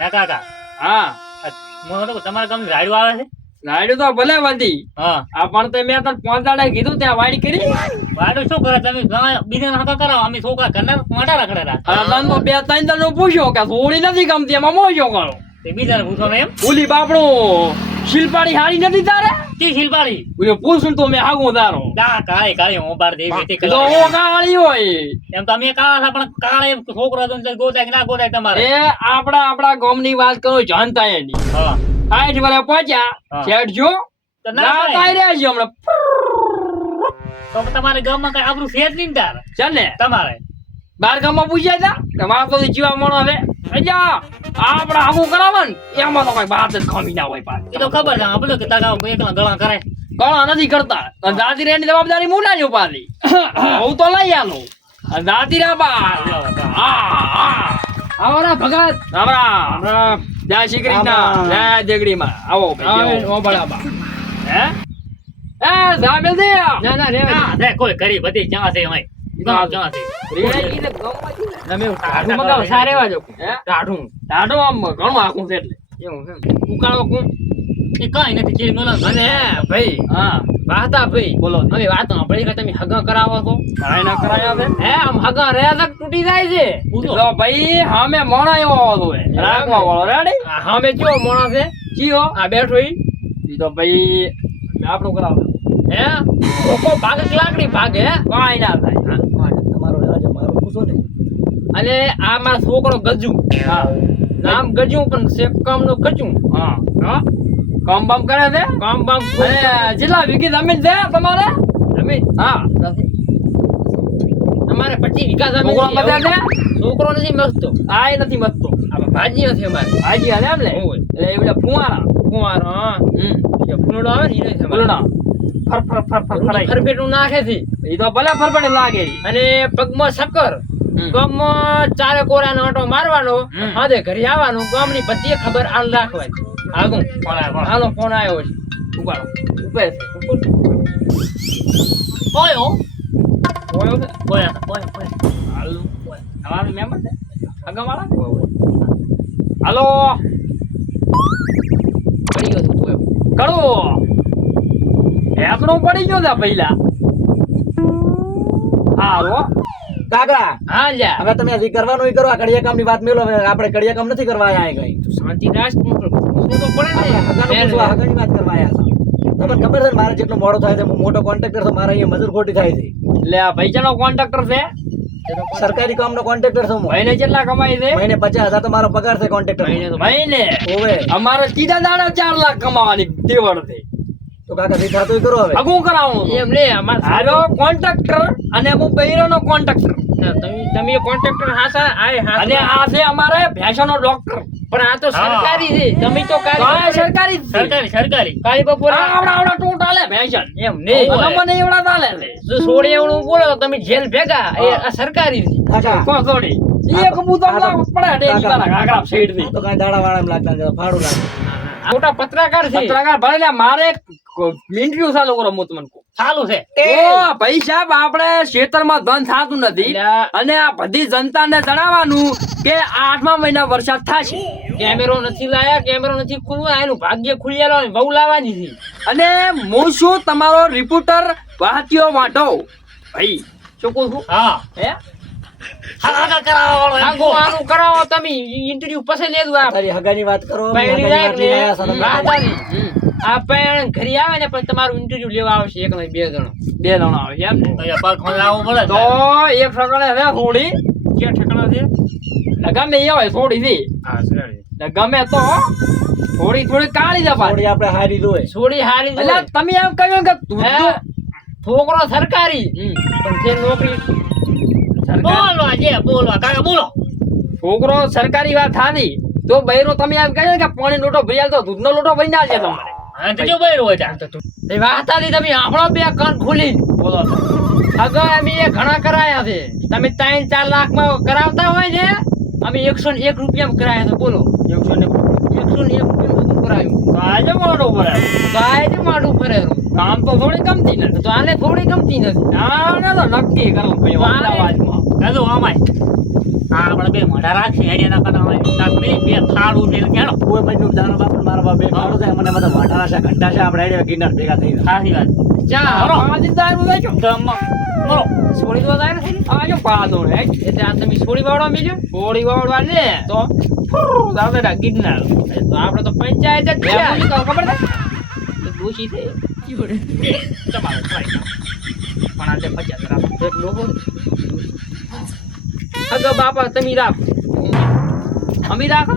કાકા હા હું તો તમારા ગામની રાયડું આવે છે. રાયડું તો ભલે વધી હા આ પણ તે મેં તને 5 દાડા કીધું ત્યાં વાડી કરી રાયડું શું કરે તમે બીજા નકા કરાવો અમે છોકરા ઘરના મોટા રખડેલા તને તો 2-3 દાડા પૂછ્યો કે સોળી નથી ગમતી એમાં મોજો કરો તે બીજાને પૂછો ને એમ ઓલી બાપડું શિલ્પાડી હારી નથી તારે કી શિલ્પાળી ઓલે પૂછું તો મેં હાગું તારો દા કાળી કાળી હું બાર દેવી તે તો ઓ કાળી હોય એમ તો અમે કાળા છે પણ કાળે છોકરો હતો ને ગોદાય કે ના ગોદાય તમારે એ આપડા ગામની વાત કરો જાણતા એની હા 60 વર્ષ પહોંચ્યા હા. શેઠ જો તો ના ના તાઈ રહ્યા છે હમણાં તો તમારે ગામમાં કઈ આબરૂ છે જ નહીં તાર છે ને તમારે બાર ગામમાં પૂછ્યા હતા કે મારા તો જીવા મણો હવે અજા આપડે આગું કરાવે ને એમાં તો કઈ વાત જ ખમી ના હોય પાછું એ તો ખબર છે આપણે કે તારા એકલા ગળા કરે કળા નથી કરતા અને જાતિ રેની જવાબદારી મુના જ ઉપાડી હું તો લઈ આલો અને જાતિ રે બા આવરા ભગત આવરા જય શ્રી કૃષ્ણ જય જગડીમાં આવો ભાઈ ઓ બળાબા હે એ સામે દે ના ના રે ના રે કોઈ કરી બધી ક્યાં છે અમે ક્યાં છે રે ઈ ને ગમવાથી ને તમે ટાઢું મગાવ સારે વાજો હે ટાઢું આમ ઘણું આખું છે એટલે એવું છે ઉકાળો કોણ એ કાઈ નથી ચીજ મળે અને ભાઈ હા વાતા ભાઈ બોલો અમે વાત સાંભળી કે તમે હગા કરાવો છો કરાય ના કરાય હવે હે આમ હગા રહ્યા તૂટી જાય છે તો ભાઈ હામે મોણાયો હતો એ રાખવા વાળો રેડી અમે કયો માણસ છે ચિયો આ બેઠો ઈ ઈ તો ભાઈ આપણું કરાવે હે કોકો ભાગે કે લાકડી ભાગે હે કાઈ ના થાય તમારો રાજા મારો પૂછો ને અને આ મારો છોકરો ગજુ હા નામ ગજુ પણ સેકમ નું કચું હા હા કામ બામ કરે છે કામ બામ અને જેટલા વીઘી જમીન છે તમારે તમે હા અમારે 25 વીઘા જમીન છોકરો મજા છે છોકરો નથી મસ્તો આય નથી મતતો આ ભાજી નથી અમારે હાજી હાલે એમ લે હોય. એટલે એ બધા ફુવારા કુંવાર હા જે ફૂલડો આવે ને ઈ નથી અમારે. બોલના ફર ફર ફર ફર ફરાય ફરફેટું નાખે છે ઈ તો ભલે ફરફડે લાગે અને પગમાં શક્કર ગામમાં ચારે કોરાનો આંટો મારવાનો હાથે ઘરે આવવાનું ગામની બધી ખબર આલ રાખવાની આગું હાલો ફોન આવ્યો છે ઉપાડો ઉપર ઓયો ઓયો છે ઓય ઓય હાલો અમારો મેમ્બર છે આગળવાળા હાલો પડી ગયો તું એમ કરો એકડો પડી ગયો છે પહેલા હાલો કાકા હા લ્યા હવે તમે હજી કરવાનું ઈ કરો આ કડિયા કામની વાત મેલો હવે આપણે કડિયા કામ નથી કરવા આયા કઈ શાંતિ રાખ તું તો પડે હગાનું ને પૂછવા હગાની વાત કરવા આયા છો તમને ખબર છે ને મારે જેટલો મોડો થાય છે હું મોટો કોન્ટ્રાક્ટર છું મારે અહીંયા મજૂર ખોટી થાય છે એટલે આ પૈસાનો કોન્ટ્રાક્ટર છે સરકારી કામનો કોન્ટ્રાક્ટર છું હું મહિને કેટલા કમાય છે મહિને 50,000 તો મારો પગાર છે કોન્ટ્રાક્ટર મહિને ઓવે અમારે સીધા દાડા 4 લાખ કમાવાની તેવડ છે તો કાકા જે થતું ઈ કરો હવે અગું કરાવું એમ ને અમાર હાલો કોન્ટ્રાક્ટર અને હું બૈરાનો કોન્ટ્રાક્ટર તમે કોન્ટ્રાક્ટર હાસા આય અને આ છે અમારે ભેંસોનો ડોક્ટર પણ આ તો સરકારી છે તમે તો કાંઈ સરકારી જ છે. સરકારી કાળી બપોરે આવડા ટોટાલે ભેંસન એમ નહીં અને મને એવડા ચાલે છે જો સોળે એવડું બોલો તો તમે જેલ ભેગા એ આ સરકારી છે કાકા કોણ થોડી એક બુધમ લાગ પડે ડેલી વાળા ઘાઘરા શેડ ની તો કાંઈ દાડા વાળા એમ લાગતા નથી, ફાડું લાગે મોટા પત્રકાર છે પત્રકાર ભલે મારે ઇન્ટરવ્યુ ચાલુ કરો હું તમને કહું. ચાલુ છે ઓ ભાઈ સાહેબ આપણે ક્ષેત્રમાં ધન થતું નથી એટલે- અને આ બધી જનતાને જણાવવાનું કે 8મા મહિના વરસાદ થશે કેમેરો નથી લાયા કેમેરો નથી ખુલવા એનું ભાગ્ય ખુલ્યા હોય બહુ લાવવાની છે અને હું શું તમારો રિપોર્ટર વાહતીઓ વાંટો ભાઈ શું કહું છું હા હે હા કરાવો આગો આનું કરાવો તમે ઇન્ટરવ્યુ પછી લેજો આ તારી હગાની વાત કરો અમે પૈણી હગાની વાત લઈને આયા રાખ છો ને તમે. વાત આવી. આ પૈણ ઘરે આવે ને પણ તમારું ઇન્ટરવ્યુ લેવા આવશે એક નહીં બે જણો બે જણા આવે છે એમ ને અહીંયા પર ખોલ લાવવું પડે તો એક ઠકાણે હવે થોડી કે ઠેકાણા છે ગમે એ હોય થોડી થી હા સર ગમે તો થોડી થોડી કાઢી દે પાછી થોડી આપણે હારી દોય છોડી હારી એટલે જોઈએ. તમે એમ કહ્યું કે તું હે? છોકરો સરકારી પણ તે નોકરી બોલો જે બોલો કાકા બોલો છોકરો સરકારી વાત થાની તો બૈરો તમે એમ કહે કે પાણી લોટો ભરી આલ તો દૂધનો લોટો ભરી ના છે તમારે હા તો જો બૈરું હોય ત્યાં એ વાહતાથી તમે આપણો બે કાન ખોલી બોલો અગર અમે એ ઘણા કરાયા છે તમે 3-4 લાખમાં કરાવતા હોય ને અમે 101 રૂપિયામાં કરાયા છે બોલો 101 રૂપિયામાં કરાયું તો આજે મોડો પડે તો આ જ માડું ફરેરું કામ તો થોડી ગમતી નથી તો આને થોડી ગમતી નથી આને તો નક્કી કરો ભાઈ તો આને- અમદાવાદમાં કાદુ આમાય હા આપણે બે મોઢા રાખશે હેડે ના કરાવે તાક બે ખાડું ને જાણો કોઈ મજનું જાનો બાપ ને મારા બાપ બે ખાડો થાય મને બધા વાટાના છે ઘંટા છે આપણે આઈડિયા ગિરનાર ભેગા થઈને સાચી વાત ચા બરો. આમાંથી જાય બોલાય છો બરો છોડી દો જાય ને આ જો પાદો હે એટલે આ તમે છોડી વાળવા બીજો છોડી વાળવા ને તો દાદા ગિરનાર તો આપણે તો પંચાયત જ છે ખબર છે દોષી છે તમારો ટ્રાય પણ આજે 50 રાખો એક લોકો અગર બાપા તમે રાખો અમે રાખો